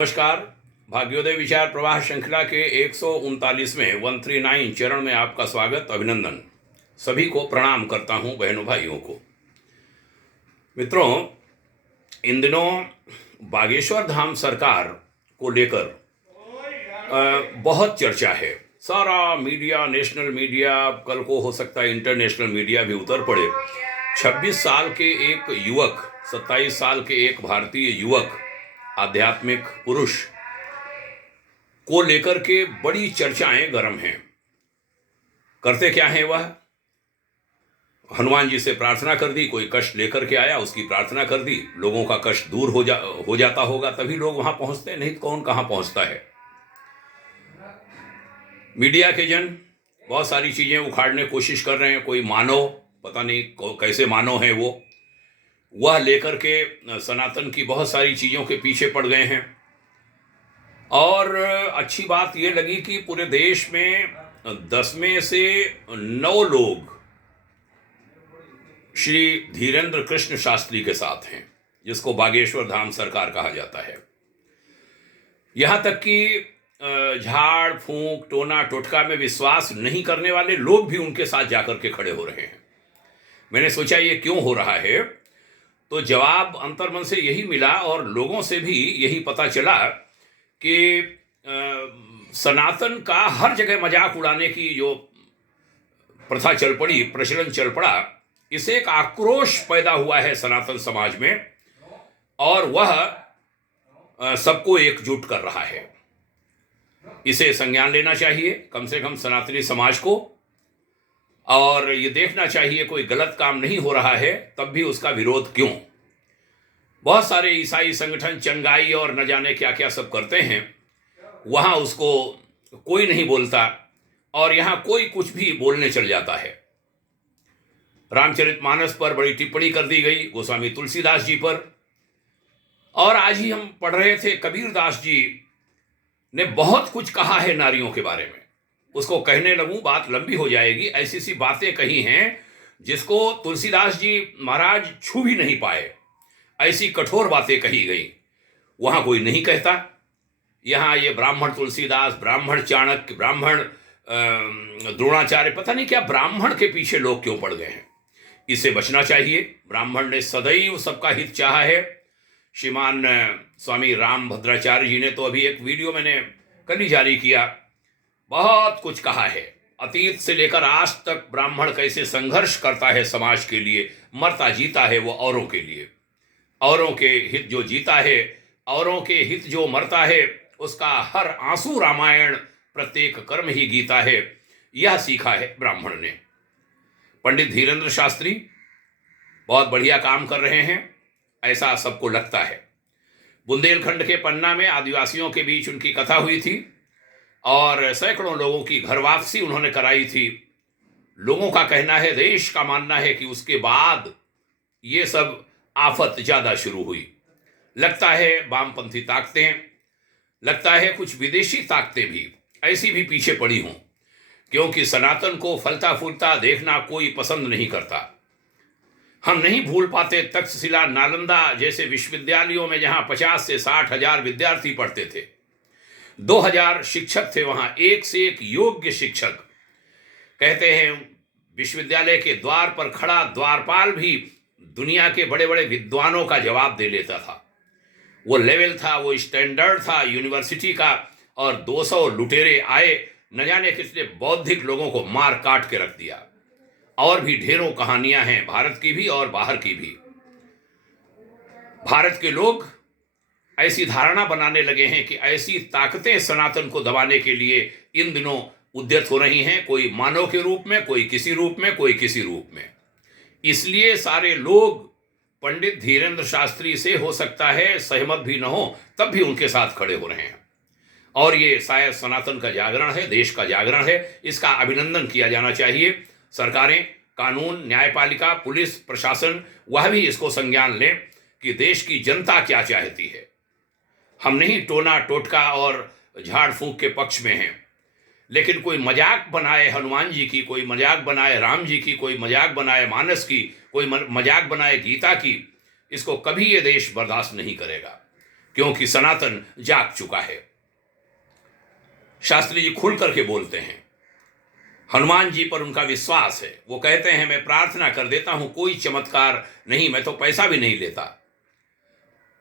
नमस्कार। भाग्योदय विचार प्रवाह श्रृंखला के 139वें 139 चरण में आपका स्वागत, अभिनंदन। सभी को प्रणाम करता हूं, बहनों भाइयों को। मित्रों, इन दिनों बागेश्वर धाम सरकार को लेकर बहुत चर्चा है। सारा मीडिया, नेशनल मीडिया, कल को हो सकता है इंटरनेशनल मीडिया भी उतर पड़े। 26 साल के एक युवक, 27 साल के एक भारतीय युवक, आध्यात्मिक पुरुष को लेकर के बड़ी चर्चाएं गर्म हैं। करते क्या है वह? हनुमान जी से प्रार्थना कर दी, कोई कष्ट लेकर के आया, उसकी प्रार्थना कर दी, लोगों का कष्ट दूर हो जाता होगा, तभी लोग वहां पहुंचते हैं, नहीं तो कौन कहां पहुंचता है। मीडिया के जन बहुत सारी चीजें उखाड़ने की कोशिश कर रहे हैं। कोई मानव, पता नहीं कैसे मानव है वो, वह लेकर के सनातन की बहुत सारी चीज़ों के पीछे पड़ गए हैं। और अच्छी बात यह लगी कि पूरे देश में 10 में से 9 लोग श्री धीरेन्द्र कृष्ण शास्त्री के साथ हैं, जिसको बागेश्वर धाम सरकार कहा जाता है। यहां तक कि झाड़ फूंक, टोना टोटका में विश्वास नहीं करने वाले लोग भी उनके साथ जाकर के खड़े हो रहे हैं। मैंने सोचा ये क्यों हो रहा है, तो जवाब अंतर्मन से यही मिला और लोगों से भी यही पता चला कि सनातन का हर जगह मजाक उड़ाने की जो प्रथा चल पड़ी, प्रचलन चल पड़ा, इसे एक आक्रोश पैदा हुआ है सनातन समाज में, और वह सबको एकजुट कर रहा है। इसे संज्ञान लेना चाहिए कम से कम सनातनी समाज को, और ये देखना चाहिए कोई गलत काम नहीं हो रहा है तब भी उसका विरोध क्यों। बहुत सारे ईसाई संगठन चंगाई और न जाने क्या क्या सब करते हैं, वहां उसको कोई नहीं बोलता, और यहां कोई कुछ भी बोलने चल जाता है। रामचरितमानस पर बड़ी टिप्पणी कर दी गई, गोस्वामी तुलसीदास जी पर, और आज ही हम पढ़ रहे थे कबीरदास जी ने बहुत कुछ कहा है नारियों के बारे में। उसको कहने लगूं बात लंबी हो जाएगी। ऐसी सी बातें कही हैं जिसको तुलसीदास जी महाराज छू भी नहीं पाए, ऐसी कठोर बातें कही गई। वहां कोई नहीं कहता। यहां ये ब्राह्मण तुलसीदास, ब्राह्मण चाणक्य, ब्राह्मण द्रोणाचार्य, पता नहीं क्या ब्राह्मण के पीछे लोग क्यों पड़ गए हैं। इससे बचना चाहिए। ब्राह्मण ने सदैव सबका हित चाहा है। श्रीमान स्वामी राम भद्राचार्य जी ने तो अभी एक वीडियो मैंने कल ही जारी किया, बहुत कुछ कहा है। अतीत से लेकर आज तक ब्राह्मण कैसे संघर्ष करता है समाज के लिए, मरता जीता है वो औरों के लिए। औरों के हित जो जीता है, औरों के हित जो मरता है, उसका हर आंसू रामायण, प्रत्येक कर्म ही गीता है। यह सीखा है ब्राह्मण ने। पंडित धीरेन्द्र शास्त्री बहुत बढ़िया काम कर रहे हैं, ऐसा सबको लगता है। बुंदेलखंड के पन्ना में आदिवासियों के बीच उनकी कथा हुई थी और सैकड़ों लोगों की घर वापसी उन्होंने कराई थी। लोगों का कहना है, देश का मानना है कि उसके बाद ये सब आफत ज्यादा शुरू हुई। लगता है वामपंथी ताकतें, लगता है कुछ विदेशी ताकतें भी ऐसी भी पीछे पड़ी हों, क्योंकि सनातन को फलता फूलता देखना कोई पसंद नहीं करता। हम नहीं भूल पाते तक्षशिला, नालंदा जैसे विश्वविद्यालयों में जहां 50 से 60 हजार विद्यार्थी पढ़ते थे, 2000 शिक्षक थे वहां, एक से एक योग्य शिक्षक। कहते हैं विश्वविद्यालय के द्वार पर खड़ा द्वारपाल भी दुनिया के बड़े बड़े विद्वानों का जवाब दे लेता था। वो लेवल था, वो स्टैंडर्ड था यूनिवर्सिटी का। और 200 लुटेरे आए, न जाने किसने बौद्धिक लोगों को मार काट के रख दिया। और भी ढेरों कहानियां हैं, भारत की भी और बाहर की भी। भारत के लोग ऐसी धारणा बनाने लगे हैं कि ऐसी ताकतें सनातन को दबाने के लिए इन दिनों उद्यत हो रही हैं, कोई मानव के रूप में, कोई किसी रूप में, कोई किसी रूप में। इसलिए सारे लोग पंडित धीरेन्द्र शास्त्री से हो सकता है सहमत भी न हो, तब भी उनके साथ खड़े हो रहे हैं। और ये शायद सनातन का जागरण है, देश का जागरण है। इसका अभिनंदन किया जाना चाहिए। सरकारें, कानून, न्यायपालिका, पुलिस, प्रशासन, वह भी इसको संज्ञान लें कि देश की जनता क्या चाहती है। हम नहीं टोना टोटका और झाड़ फूंक के पक्ष में हैं, लेकिन कोई मजाक बनाए हनुमान जी की, कोई मजाक बनाए राम जी की, कोई मजाक बनाए मानस की, कोई मजाक बनाए गीता की, इसको कभी ये देश बर्दाश्त नहीं करेगा। क्योंकि सनातन जाग चुका है। शास्त्री जी खुल करके बोलते हैं, हनुमान जी पर उनका विश्वास है। वो कहते हैं, मैं प्रार्थना कर देता हूं, कोई चमत्कार नहीं, मैं तो पैसा भी नहीं लेता।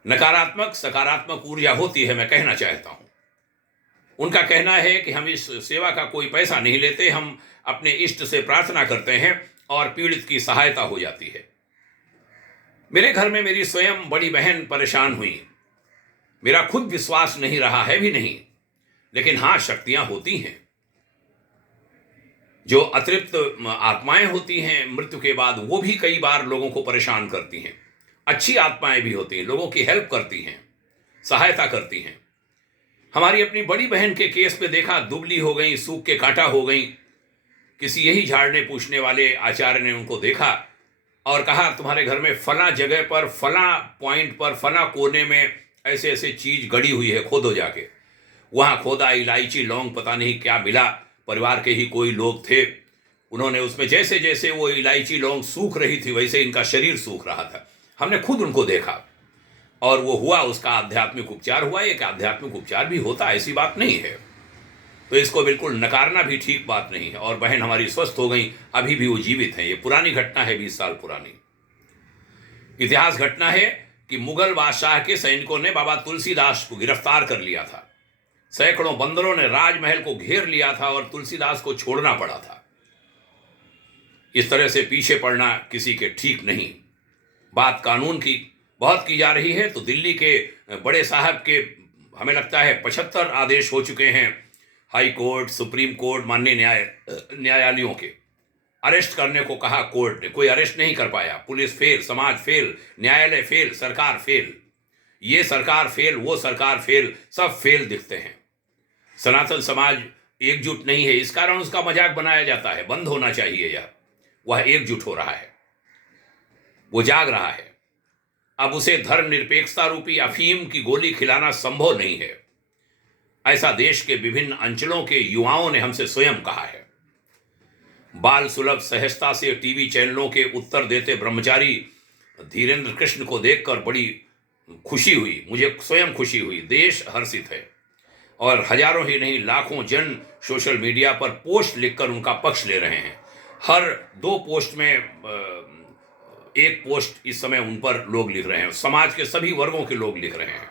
नकारात्मक सकारात्मक ऊर्जा होती है, मैं कहना चाहता हूं। उनका कहना है कि हम इस सेवा का कोई पैसा नहीं लेते, हम अपने इष्ट से प्रार्थना करते हैं और पीड़ित की सहायता हो जाती है। मेरे घर में मेरी स्वयं बड़ी बहन परेशान हुई। मेरा खुद विश्वास नहीं रहा है भी नहीं, लेकिन हाँ, शक्तियां होती हैं। जो अतृप्त आत्माएं होती हैं मृत्यु के बाद, वो भी कई बार लोगों को परेशान करती हैं। अच्छी आत्माएं भी होती हैं, लोगों की हेल्प करती हैं, सहायता करती हैं। हमारी अपनी बड़ी बहन के केस पे देखा, दुबली हो गई, सूख के कांटा हो गई। किसी यही झाड़ने पूछने वाले आचार्य ने उनको देखा और कहा, तुम्हारे घर में फला जगह पर, फला पॉइंट पर, फला कोने में ऐसे ऐसे चीज गड़ी हुई है, खोदो जाके। वहां खोदा, इलायची लौंग पता नहीं क्या मिला, परिवार के ही कोई लोग थे। उन्होंने उसमें जैसे जैसे वो इलायची लौंग सूख रही थी, वैसे इनका शरीर सूख रहा था। हमने खुद उनको देखा और वो हुआ, उसका आध्यात्मिक उपचार हुआ। एक आध्यात्मिक उपचार भी होता, ऐसी बात नहीं है, तो इसको बिल्कुल नकारना भी ठीक बात नहीं है। और बहन हमारी स्वस्थ हो गई, अभी भी वो जीवित है। ये पुरानी घटना है, 20 साल पुरानी इतिहास घटना है कि मुगल बादशाह के सैनिकों ने बाबा तुलसीदास को गिरफ्तार कर लिया था। सैकड़ों बंदरों ने राजमहल को घेर लिया था और तुलसीदास को छोड़ना पड़ा था। इस तरह से पीछे पड़ना किसी के ठीक नहीं। बात कानून की बहुत की जा रही है, तो दिल्ली के बड़े साहब के हमें लगता है 75 आदेश हो चुके हैं। हाई कोर्ट, सुप्रीम कोर्ट, माननीय न्यायालयों के अरेस्ट करने को कहा कोर्ट ने, कोई अरेस्ट नहीं कर पाया। पुलिस फेल, समाज फेल, न्यायालय फेल, सरकार फेल, ये सरकार फेल, वो सरकार फेल, सब फेल दिखते हैं। सनातन समाज एकजुट नहीं है, इस कारण उसका मजाक बनाया जाता है। बंद होना चाहिए यह। वह एकजुट हो रहा है, वो जाग रहा है। अब उसे धर्मनिरपेक्षता रूपी अफीम की गोली खिलाना संभव नहीं है, ऐसा देश के विभिन्न अंचलों के युवाओं ने हमसे स्वयं कहा है। बाल सुलभ सहजता से टीवी चैनलों के उत्तर देते ब्रह्मचारी धीरेन्द्र कृष्ण को देखकर बड़ी खुशी हुई, मुझे स्वयं खुशी हुई। देश हर्षित है और हजारों ही नहीं लाखों जन सोशल मीडिया पर पोस्ट लिखकर उनका पक्ष ले रहे हैं। हर 2 पोस्ट में एक पोस्ट इस समय उन पर लोग लिख रहे हैं, समाज के सभी वर्गों के लोग लिख रहे हैं।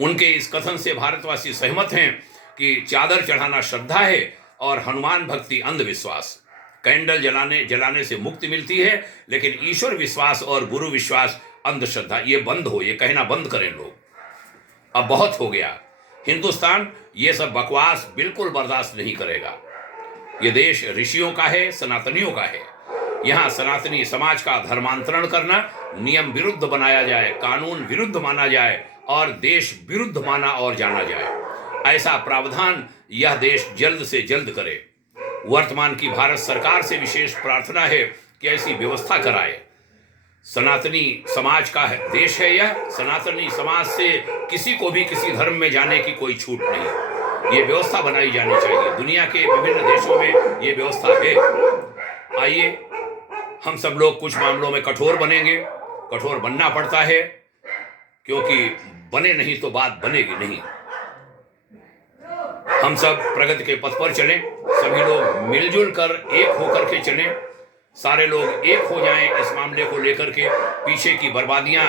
उनके इस कथन से भारतवासी सहमत हैं कि चादर चढ़ाना श्रद्धा है और हनुमान भक्ति अंधविश्वास। कैंडल जलाने से मुक्ति मिलती है, लेकिन ईश्वर विश्वास और गुरु विश्वास अंधश्रद्धा, ये बंद हो, ये कहना बंद करें लोग। अब बहुत हो गया। हिंदुस्तान ये सब बकवास बिल्कुल बर्दाश्त नहीं करेगा। ये देश ऋषियों का है, सनातनियों का है। यहाँ सनातनी समाज का धर्मांतरण करना, नियम विरुद्ध बनाया जाए, कानून विरुद्ध माना जाए और देश विरुद्ध माना और जाना जाए, ऐसा प्रावधान यह देश जल्द से जल्द करे। वर्तमान की भारत सरकार से विशेष प्रार्थना है कि ऐसी व्यवस्था कराए। सनातनी समाज का देश है यह। सनातनी समाज से किसी को भी किसी धर्म में जाने की कोई छूट नहीं। ये व्यवस्था बनाई जानी चाहिए। दुनिया के विभिन्न देशों में ये व्यवस्था है। आइए हम सब लोग कुछ मामलों में कठोर बनेंगे। कठोर बनना पड़ता है, क्योंकि बने नहीं तो बात बनेगी नहीं। हम सब प्रगति के पथ पर चलें, सभी लोग मिलजुल कर एक होकर के चलें, सारे लोग एक हो जाएं इस मामले को लेकर के। पीछे की बर्बादियां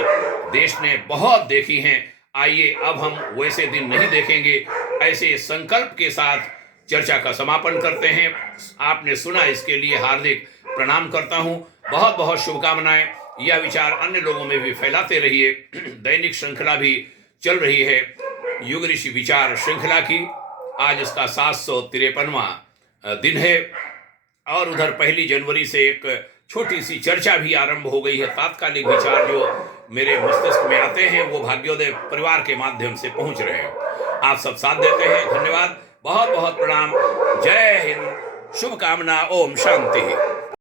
देश ने बहुत देखी हैं। आइए अब हम वैसे दिन नहीं देखेंगे। ऐसे संकल्प के साथ चर्चा का समापन करते हैं। आपने सुना, इसके लिए हार्दिक प्रणाम करता हूं। बहुत बहुत शुभकामनाएं। यह विचार अन्य लोगों में भी फैलाते रहिए। दैनिक श्रृंखला भी चल रही है, युग ऋषि विचार श्रृंखला की। आज इसका 753वां दिन है और उधर 1 जनवरी से एक छोटी सी चर्चा भी आरंभ हो गई है। तात्कालिक विचार जो मेरे मस्तिष्क में आते हैं वो भाग्योदय परिवार के माध्यम से पहुंच रहे हैं। आप सब साथ देते हैं, धन्यवाद, बहुत बहुत प्रणाम। जय हिंद, शुभकामना, ओम शांति।